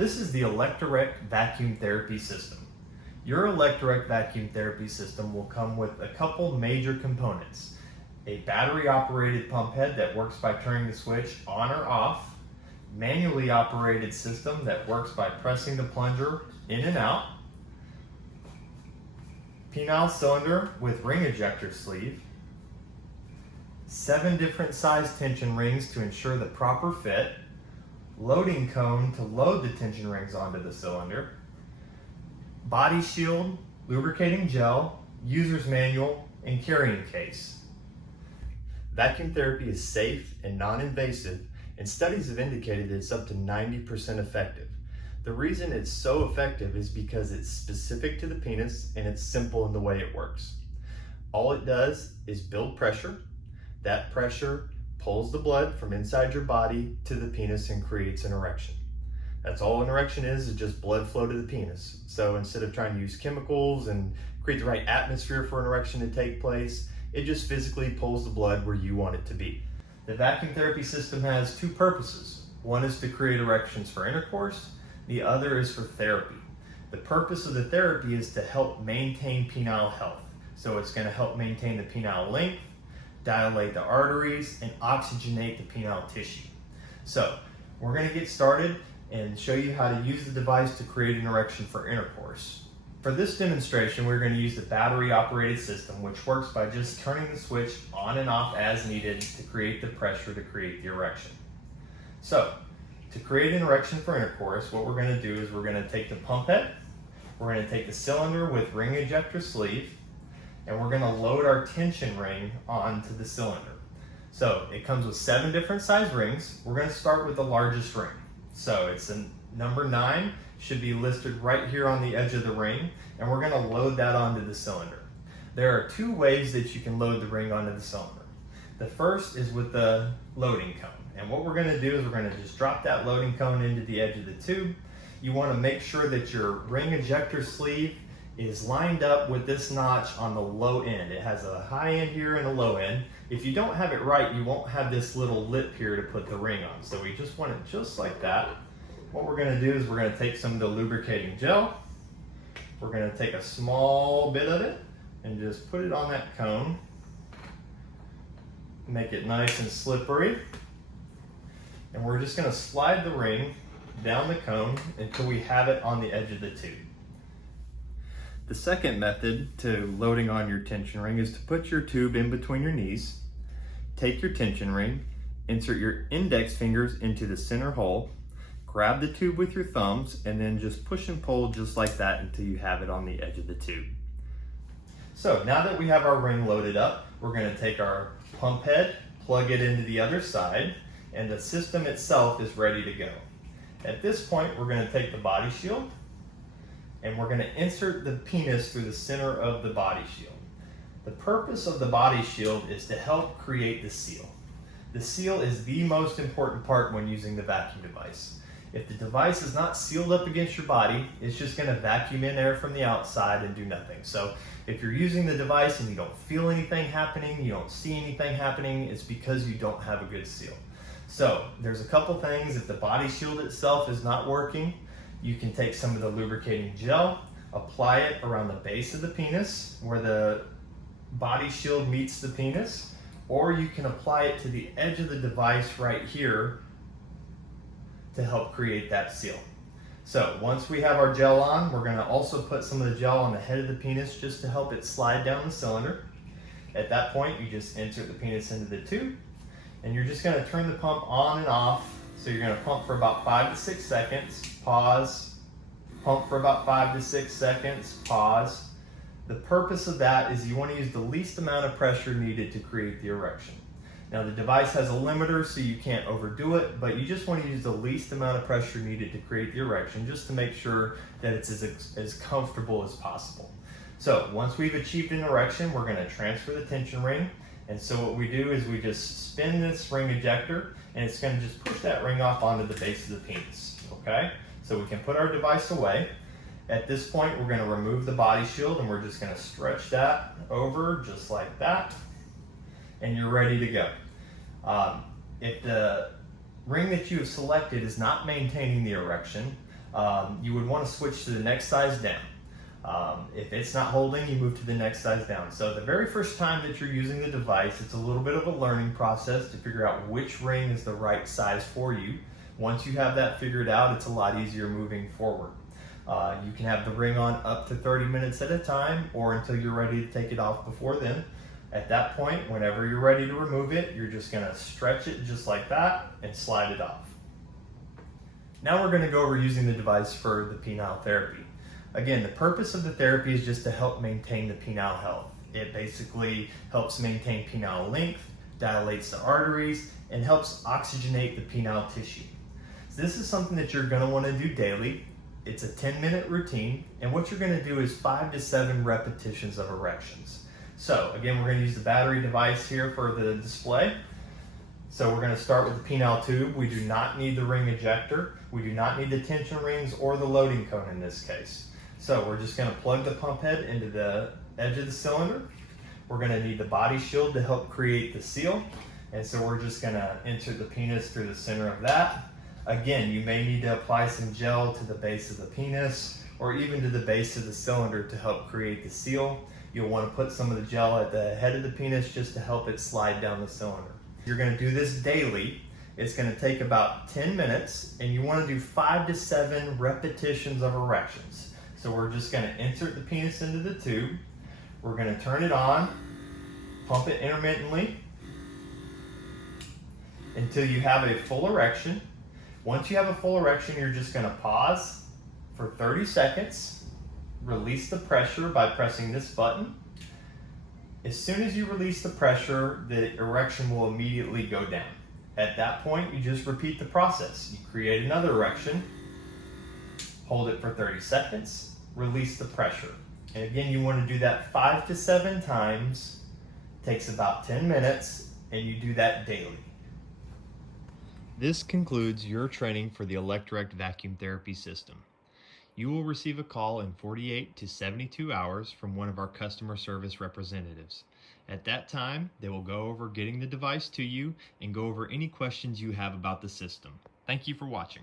This is the Elect-Erect vacuum therapy system. Your Elect-Erect vacuum therapy system will come with a couple major components. A battery operated pump head that works by turning the switch on or off, manually operated system that works by pressing the plunger in and out, penile cylinder with ring ejector sleeve, 7 different size tension rings to ensure the proper fit, loading cone to load the tension rings onto the cylinder, body shield, lubricating gel, user's manual, and carrying case. Vacuum therapy is safe and non-invasive, and studies have indicated that it's up to 90% effective. The reason it's so effective is because it's specific to the penis and it's simple in the way it works. All it does is build pressure. That pressure pulls the blood from inside your body to the penis and creates an erection. That's all an erection is just blood flow to the penis. So instead of trying to use chemicals and create the right atmosphere for an erection to take place, it just physically pulls the blood where you want it to be. The vacuum therapy system has 2 purposes. One is to create erections for intercourse, the other is for therapy. The purpose of the therapy is to help maintain penile health. So it's going to help maintain the penile length, dilate the arteries, and oxygenate the penile tissue. So we're going to get started and show you how to use the device to create an erection for intercourse. For this demonstration, we're going to use the battery operated system, which works by just turning the switch on and off as needed to create the pressure to create the erection. So to create an erection for intercourse, what we're going to do is we're going to take the pump head, we're going to take the cylinder with ring ejector sleeve, and we're going to load our tension ring onto the cylinder. So it comes with 7 different size rings. We're going to start with the largest ring. So it's a number 9, should be listed right here on the edge of the ring, and we're going to load that onto the cylinder. There are 2 ways that you can load the ring onto the cylinder. The first is with the loading cone, and what we're going to do is we're going to just drop that loading cone into the edge of the tube. You want to make sure that your ring ejector sleeve is lined up with this notch on the low end. It has a high end here and a low end. If you don't have it right, you won't have this little lip here to put the ring on. So we just want it just like that. What we're going to do is we're going to take some of the lubricating gel. We're going to take a small bit of it and just put it on that cone. Make it nice and slippery. And we're just going to slide the ring down the cone until we have it on the edge of the tube. The second method to loading on your tension ring is to put your tube in between your knees, take your tension ring, insert your index fingers into the center hole, grab the tube with your thumbs, and then just push and pull just like that until you have it on the edge of the tube. So now that we have our ring loaded up, we're going to take our pump head, plug it into the other side, and the system itself is ready to go. At this point, we're going to take the body shield, and we're going to insert the penis through the center of the body shield. The purpose of the body shield is to help create the seal. The seal is the most important part when using the vacuum device. If the device is not sealed up against your body, it's just going to vacuum in air from the outside and do nothing. So if you're using the device and you don't feel anything happening, you don't see anything happening, it's because you don't have a good seal. So there's a couple things. If the body shield itself is not working, you can take some of the lubricating gel, apply it around the base of the penis where the body shield meets the penis, or you can apply it to the edge of the device right here to help create that seal. So once we have our gel on, we're going to also put some of the gel on the head of the penis just to help it slide down the cylinder. At that point, you just insert the penis into the tube, and you're just going to turn the pump on and off. So you're going to pump for about 5 to 6 seconds, pause, pump for about 5 to 6 seconds, pause. The purpose of that is you want to use the least amount of pressure needed to create the erection. Now the device has a limiter, so you can't overdo it, but you just want to use the least amount of pressure needed to create the erection just to make sure that it's as comfortable as possible. So once we've achieved an erection, we're going to transfer the tension ring. And so what we do is we just spin this ring ejector, and it's going to just push that ring off onto the base of the penis, okay? So we can put our device away. At this point, we're going to remove the body shield, and we're just going to stretch that over just like that, and you're ready to go. If the ring that you have selected is not maintaining the erection, you would want to switch to the next size down. If it's not holding, you move to the next size down. So the very first time that you're using the device, it's a little bit of a learning process to figure out which ring is the right size for you. Once you have that figured out, it's a lot easier moving forward. You can have the ring on up to 30 minutes at a time, or until you're ready to take it off before then. At that point, whenever you're ready to remove it, you're just going to stretch it just like that and slide it off. Now we're going to go over using the device for the penile therapy. Again, the purpose of the therapy is just to help maintain the penile health. It basically helps maintain penile length, dilates the arteries, and helps oxygenate the penile tissue. So this is something that you're going to want to do daily. It's a 10-minute routine, and what you're going to do is 5 to 7 repetitions of erections. So again, we're going to use the battery device here for the display. So we're going to start with the penile tube. We do not need the ring ejector. We do not need the tension rings or the loading cone in this case. So we're just going to plug the pump head into the edge of the cylinder. We're going to need the body shield to help create the seal. And so we're just going to insert the penis through the center of that. Again, you may need to apply some gel to the base of the penis or even to the base of the cylinder to help create the seal. You'll want to put some of the gel at the head of the penis just to help it slide down the cylinder. You're going to do this daily. It's going to take about 10 minutes, and you want to do 5 to 7 repetitions of erections. So we're just going to insert the penis into the tube. We're going to turn it on, pump it intermittently until you have a full erection. Once you have a full erection, you're just going to pause for 30 seconds, release the pressure by pressing this button. As soon as you release the pressure, the erection will immediately go down. At that point, you just repeat the process. You create another erection, hold it for 30 seconds, release the pressure. And again, you want to do that 5 to 7 times. Takes about 10 minutes, and you do that daily. This concludes your training for the Elect-Erect vacuum therapy system. You will receive a call in 48 to 72 hours from one of our customer service representatives. At that time, they will go over getting the device to you and go over any questions you have about the system. Thank you for watching.